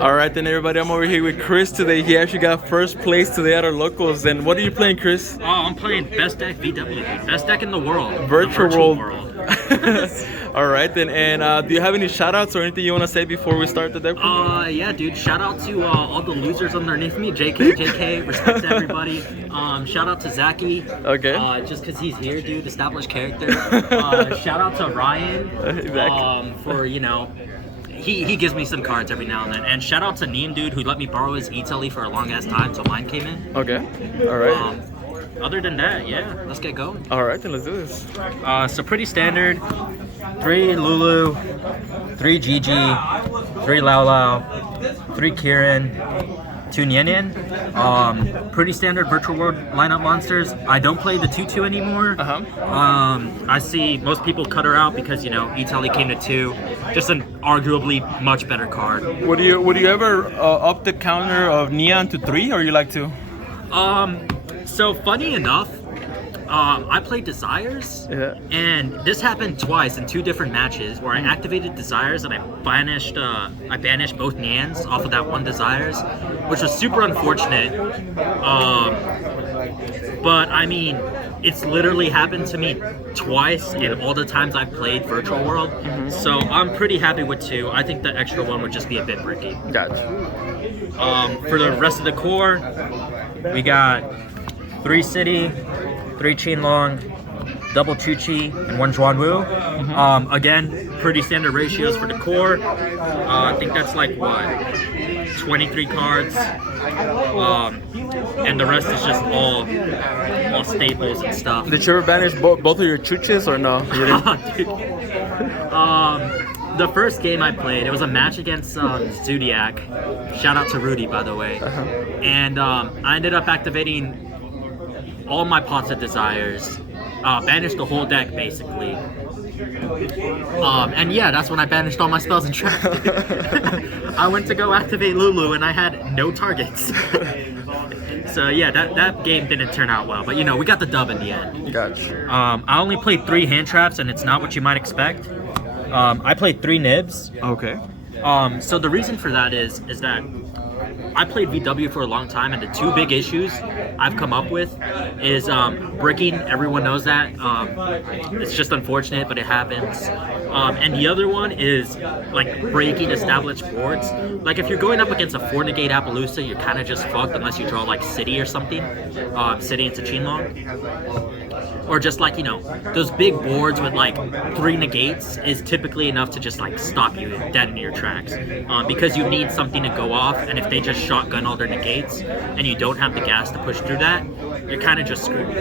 All right, then everybody, I'm over here with Chris today. He actually got first place today at our locals. And what are you playing, Chris? Oh, I'm playing best deck VW, dude. Best deck in the world. Virtual world. All right, then. And do you have any shout-outs or anything you want to say before we start the deck? Yeah, dude. Shout out to all the losers underneath me. JK. Respect to everybody. Shout out to Zachy. Okay. Just because he's here, dude. Established character. Shout out to Ryan. Exactly. For, he gives me some cards every now and then. And shout out to Neem, dude, who let me borrow his Italy for a long ass time, so mine came in. Okay. All right. Other than that, yeah, let's get going. All right, then let's do this. So pretty standard. 3 Lulu, 3 Gigi, 3 Lau Lau, 3 Kieran, 2 Nian Nian. Pretty standard virtual world lineup monsters. I don't play the 2-2 anymore. I see most people cut her out because Italy came to 2. Just an arguably much better card. Would you ever up the counter of Neon to 3, or you like 2? So funny enough, I played Desires, and this happened twice in 2 different matches where I activated Desires and I banished both Nians off of that one Desires, which was super unfortunate. But I mean, it's literally happened to me twice in all the times I've played Virtual World, so I'm pretty happy with 2. I think the extra one would just be a bit bricky. Gotcha. For the rest of the core, we got 3 City, 3 Qinlong, double Chuchi, and 1 Zhuanwu. Again, pretty standard ratios for the core. I think that's like, 23 cards. And the rest is just all staples and stuff. Did you ever banish both of your Chuches, or no? You didn't? The first game I played, it was a match against Zodiac. Shout out to Rudy, by the way. And I ended up activating all my pots of Desires, banished the whole deck basically. And yeah, that's when I banished all my spells and traps. I went to go activate Lulu and I had no targets. So yeah, that game didn't turn out well, but we got the dub in the end. Gotcha. I only played 3 hand traps, and it's not what you might expect. I played 3 nibs. Okay. So the reason for that is that I played VW for a long time, and the 2 big issues I've come up with is bricking. Everyone knows that. It's just unfortunate, but it happens. And the other one is like breaking established boards. Like if you're going up against a 4-negate Appaloosa, you're kind of just fucked unless you draw like City or something. City into Qinlong. Or just like, those big boards with like 3 negates is typically enough to just like stop you dead in your tracks. Because you need something to go off, and if they just shotgun all their negates and you don't have the gas to push through that, you're kind of just screwed.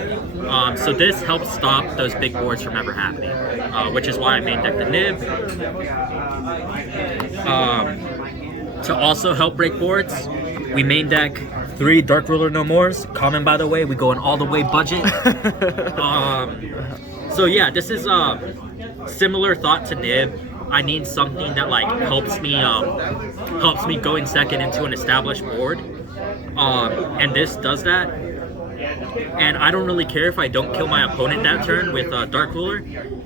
So this helps stop those big boards from ever happening, which is why I main deck the Nib. To also help break boards, we main deck 3 Dark Ruler No Mores. Common, by the way, we going all the way budget. So yeah, this is a similar thought to Nib. I need something that like helps me going second into an established board. And this does that. And I don't really care if I don't kill my opponent that turn with Dark Ruler,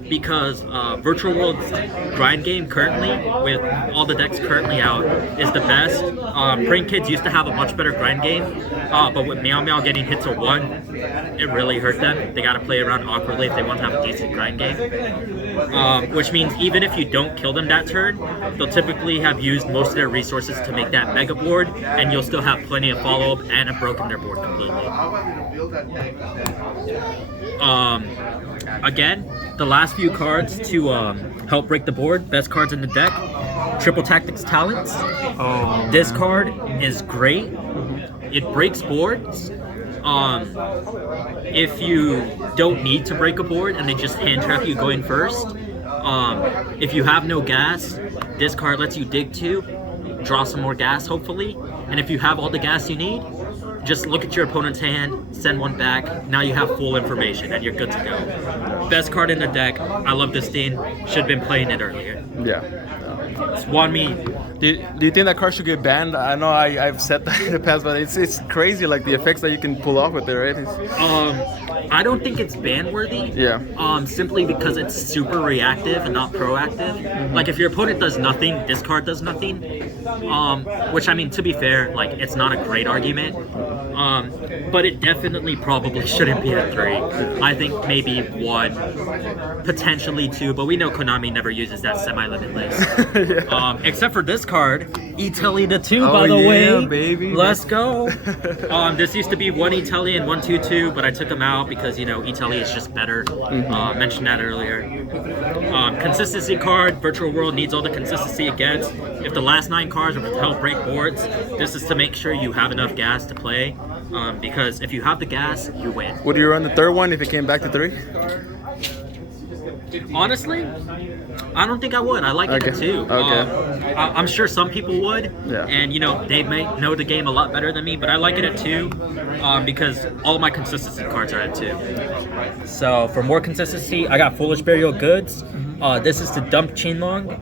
because Virtual World's grind game currently, with all the decks currently out, is the best. Prank Kids used to have a much better grind game, but with Meow Meow getting hit to 1, it really hurt them. They gotta play around awkwardly if they want to have a decent grind game. Which means even if you don't kill them that turn, they'll typically have used most of their resources to make that mega board, and you'll still have plenty of follow-up and have broken their board completely. Again, the last few cards to help break the board, best cards in the deck, Triple Tactics Talents. This card is great. It breaks boards. If you don't need to break a board and they just hand trap you going first. If you have no gas, this card lets you dig 2, draw some more gas hopefully, and if you have all the gas you need, just look at your opponent's hand, send 1 back, now you have full information and you're good to go. Best card in the deck. I love this thing. Should have been playing it earlier. Yeah. It's won me. Do you think that card should get banned? I know I've said that in the past, but it's crazy, like the effects that you can pull off with it, right? I don't think it's ban worthy. Yeah. Simply because it's super reactive and not proactive. Like if your opponent does nothing, this card does nothing. Which I mean, to be fair, like it's not a great argument. But it definitely probably shouldn't be a 3. I think maybe 1, potentially 2. But we know Konami never uses that semi-limitless. Yeah. Except for this card, Italy to 2, Oh, by the yeah, way. baby. Let's go. This used to be 1 Italy and 1 2-2, but I took them out because, you know, Italy is just better. Mentioned that earlier. Consistency card, Virtual World needs all the consistency it gets. If the last 9 cards are to help break boards, this is to make sure you have enough gas to play. Because if you have the gas, you win. Would you run the third one if it came back to 3? Honestly, I don't think I would. I like it at 2. Okay. I'm sure some people would. Yeah. And, you know, they may know the game a lot better than me, but I like it at 2 because all my consistency cards are at 2. So, for more consistency, I got Foolish Burial Goods. This is to dump Chinlong.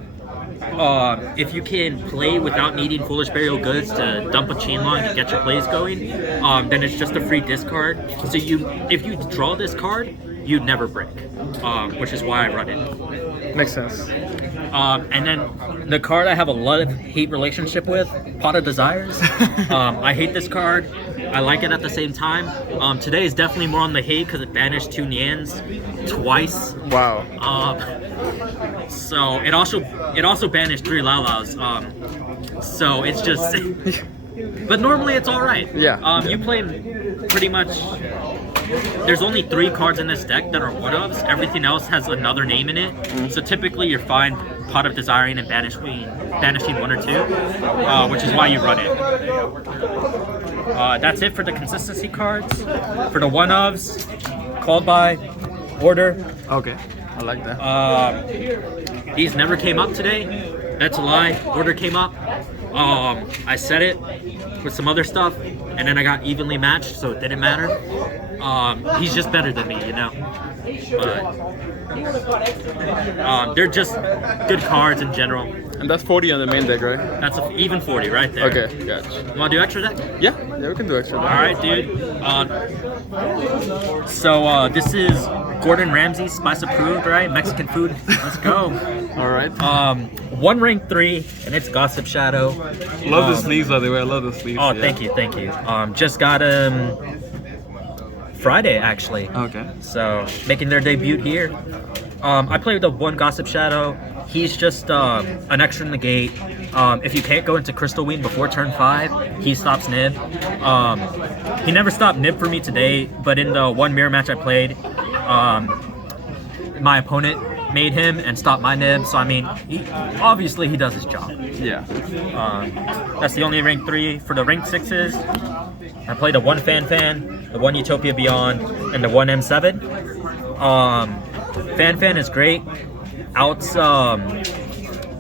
If you can play without needing Foolish Burial Goods to dump a Chinlong to get your plays going, then it's just a free discard. So if you draw this card, you never break, which is why I run it. Makes sense. And then the card I have a lot of hate relationship with, Pot of Desires. I hate this card. I like it at the same time. Today is definitely more on the hate because it banished 2 Nians twice. Wow. So it also banished 3 Laulaus. So it's just, but normally it's all right. Yeah. You play pretty much. There's only 3 cards in this deck that are one-ofs. Everything else has another name in it. So typically you're fine Pot of Desiring and banishing 1 or 2, which is why you run it. That's it for the consistency cards. For the one-ofs, Called By, Order. Okay. I like that. These never came up today. That's a lie. Order came up. I set it with some other stuff, and then I got evenly matched, so it didn't matter. He's just better than me, you know. But they're just good cards in general. And that's 40 on the main deck, right? That's even 40 right there. Okay, gotcha. You want to do extra deck? Yeah, we can do extra. All right, dude. So this is Gordon Ramsay, Spice Approved, right? Mexican food. Let's go. All right. 1 rank 3, and it's Gossip Shadow. Love the sleeves, by the way. I love the sleeves. Oh, yeah. thank you. Just got him Friday, actually. Okay. So making their debut here. I played the 1 Gossip Shadow. He's just an extra in the gate. If you can't go into Crystal Wing before turn 5, he stops Nib. He never stopped Nib for me today, but in the 1 mirror match I played, my opponent made him and stopped my Nib. So I mean, obviously he does his job. Yeah. That's the only rank 3. For the rank 6s, I played the 1 Fan, the 1 Utopia Beyond, and the 1 M7. Fan is great.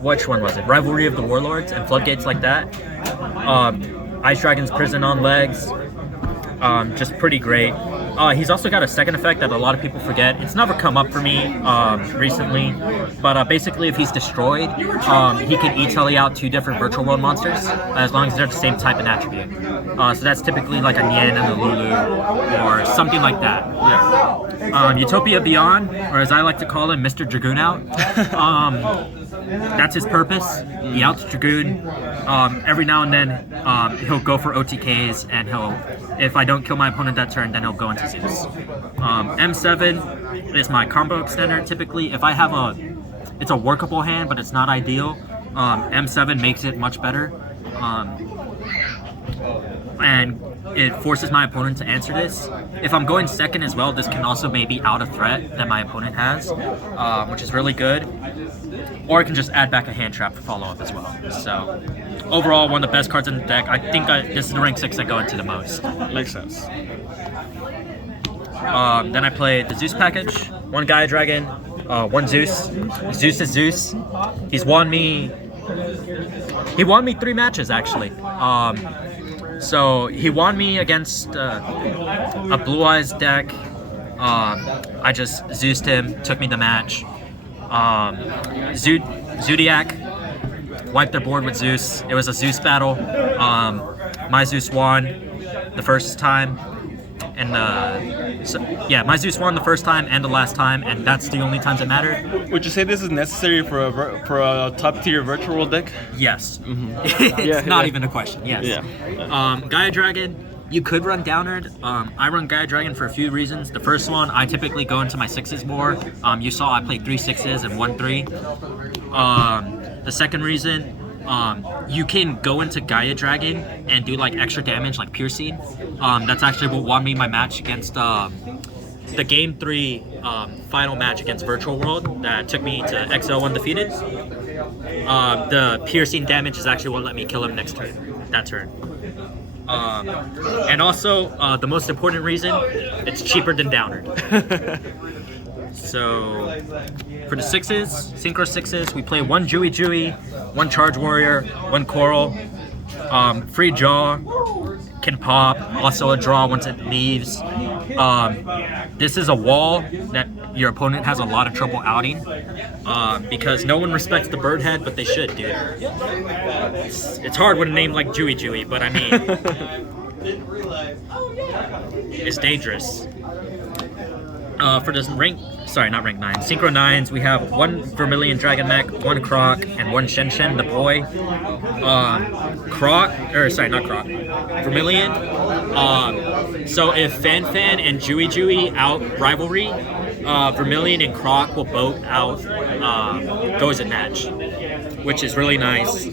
Which one was it? Rivalry of the Warlords and Floodgates like that. Ice Dragon's Prison on legs. Just pretty great. He's also got a second effect that a lot of people forget. It's never come up for me recently, but basically if he's destroyed, he can E-Telly out 2 different Virtual World monsters as long as they're the same type and attribute. So that's typically like a Nian and a Lulu or something like that. Yeah. Utopia Beyond, or as I like to call him, Mr. Dragoon Out. That's his purpose. He outs Dragoon. Every now and then he'll go for OTKs, and if I don't kill my opponent that turn, then he'll go into Zeus. M7 is my combo extender. Typically, if I have it's a workable hand, but it's not ideal. M7 makes it much better. And it forces my opponent to answer this. If I'm going second as well, this can also maybe out a threat that my opponent has, which is really good. Or I can just add back a hand trap for follow-up as well. So, overall, one of the best cards in the deck. I think this is the rank 6 I go into the most. Makes sense. Then I played the Zeus package, 1 Gaia Dragon, 1 Zeus. Zeus is Zeus. He won me 3 matches, actually. So he won me against a Blue Eyes deck. I just Zeused him, took me the match. Zodiac, wiped their board with Zeus. It was a Zeus battle. My Zeus won the first time, and my Zeus won the first time and the last time, and that's the only times it mattered. Would you say this is necessary for a top tier virtual world deck? Yes. It's not even a question. Yes. Yeah. Gaia Dragon. You could run Downerd. I run Gaia Dragon for a few reasons. The first one, I typically go into my 6s more. You saw I played 3 6s and 1 3. The second reason, you can go into Gaia Dragon and do like extra damage, like piercing. That's actually what won me my match against the Game 3 final match against Virtual World that took me to XL undefeated. The piercing damage is actually what let me kill him that turn. And also, the most important reason, it's cheaper than Downerd. So, for the 6s, Synchro 6s, we play 1 Jewy, 1 Charge Warrior, 1 Coral, free draw, can pop, also a draw once it leaves. This is a wall that your opponent has a lot of trouble outing, because no one respects the bird head, but they should, dude. It's hard with a name like Jewy, but I mean, it's dangerous. For this not rank 9, Synchro 9s, we have 1 Vermilion Dragon Mech, 1 Croc, and 1 Shen the boy. Vermilion. So if Fan and Jewy out rivalry, Vermilion and Croc will both out goes in match, which is really nice.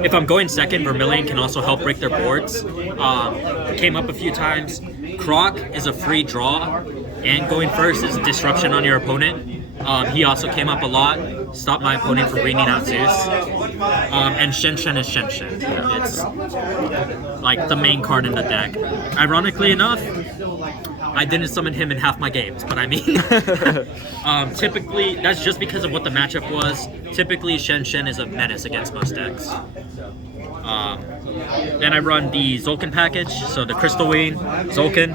If I'm going second, Vermilion can also help break their boards. Came up a few times. Croc is a free draw, and going first is disruption on your opponent. He also came up a lot, stopped my opponent from bringing out Zeus. And Shen is Shen. It's like the main card in the deck. Ironically enough, I didn't summon him in half my games, but I mean, typically, that's just because of what the matchup was. Typically, Shen is a menace against most decks. Then I run the Zolkin package, so the Crystal Wing, Zolkin.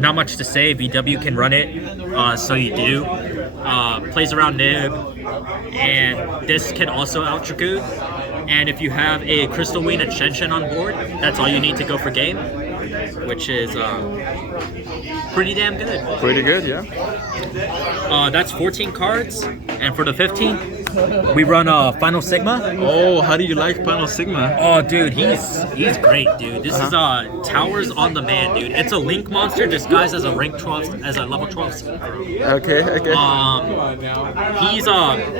Not much to say, VW can run it, so you do. Plays around Nib, and this can also out Dragoon. And if you have a Crystal Wing and Shen on board, that's all you need to go for game, which is pretty damn good. Pretty good, yeah. That's 14 cards, and for the 15th, we run Final Sigma. Oh, how do you like Final Sigma? Oh, dude, he's great, dude. This is Towers on the Man, dude. It's a Link monster disguised as a rank 12, as a level 12 Synchro. Okay.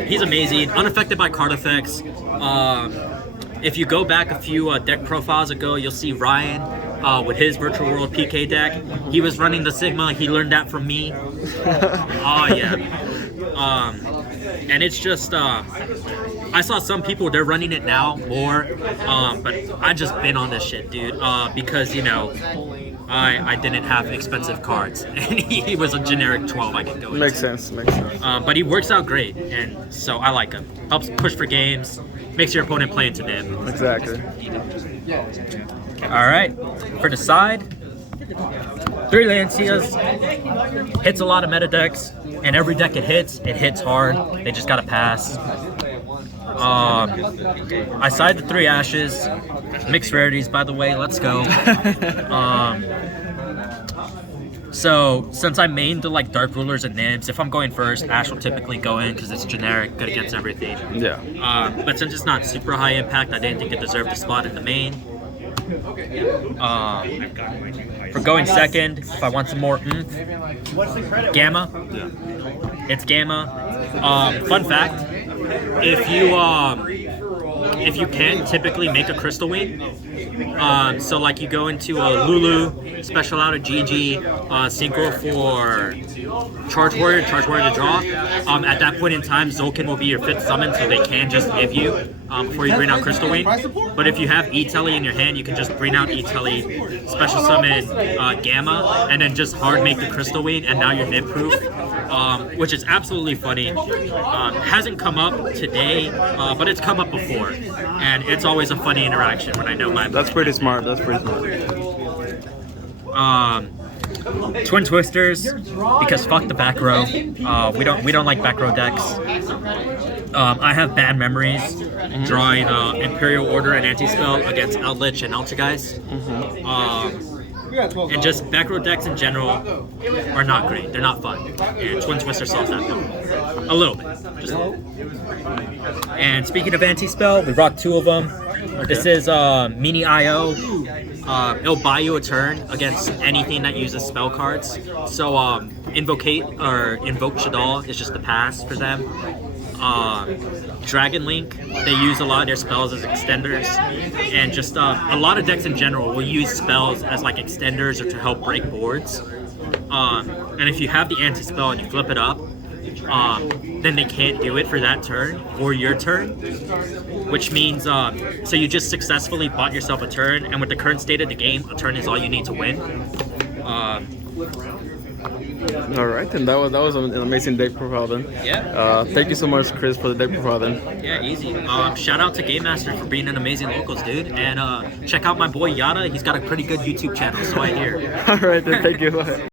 He's amazing, unaffected by card effects. If you go back a few deck profiles ago, you'll see Ryan with his Virtual World PK deck. He was running the Sigma. He learned that from me. Oh yeah. And it's just I saw some people, they're running it now more, but I just been on this shit, dude, because I didn't have expensive cards, and he was a generic 12 I could go into. Makes sense. But he works out great, and so I like him. Helps push for games, makes your opponent play into Nib. Exactly. All right, for the side, 3 Lancias, hits a lot of meta decks, and every deck it hits hard. They just gotta pass. I side the 3 Ashes, mixed rarities, by the way. Let's go. So since I main the Dark Rulers and Nibs, if I'm going first, Ash will typically go in because it's generic, good against everything. Yeah. But since it's not super high impact, I didn't think it deserved a spot in the main. For going second, if I want some more Gamma. Yeah. It's Gamma. Fun fact, if you can typically make a Crystal Wing, so like you go into a Lulu, special out a GG, Synchro for Charge Warrior to draw. At that point in time, Zolkin will be your 5th summon, so they can just give you before you bring out Crystal Wing. But if you have E-Telly in your hand, you can just bring out E-Telly, special summon Gamma, and then just hard make the Crystal Wing, and now you're Nib proof, which is absolutely funny. Hasn't come up today, but it's come up before, and it's always a funny interaction when I know my. That's pretty smart. Twin Twisters, because fuck the back row. We don't like back row decks. I have bad memories drawing Imperial Order and Anti-Spell against Eldritch and Altergeist. And just back row decks in general are not great. They're not fun. And Twin Twister solves that problem. A little bit. Just a little. And speaking of Anti-Spell, we rock 2 of them. This is Mini IO. It'll buy you a turn against anything that uses spell cards. So Invocate or Invoke Shadal is just the pass for them. Dragon Link, they use a lot of their spells as extenders, and just a lot of decks in general will use spells as like extenders or to help break boards. And if you have the anti-spell and you flip it up, then they can't do it for that turn or your turn, which means so you just successfully bought yourself a turn, and with the current state of the game, a turn is all you need to win. All right, and that was an amazing deck profile then. Yeah. Thank you so much, Chris, for the deck profile then. Yeah, easy. Shout out to Game Master for being an amazing locals, dude. And check out my boy Yada. He's got a pretty good YouTube channel, so I hear. All right, then. Thank you.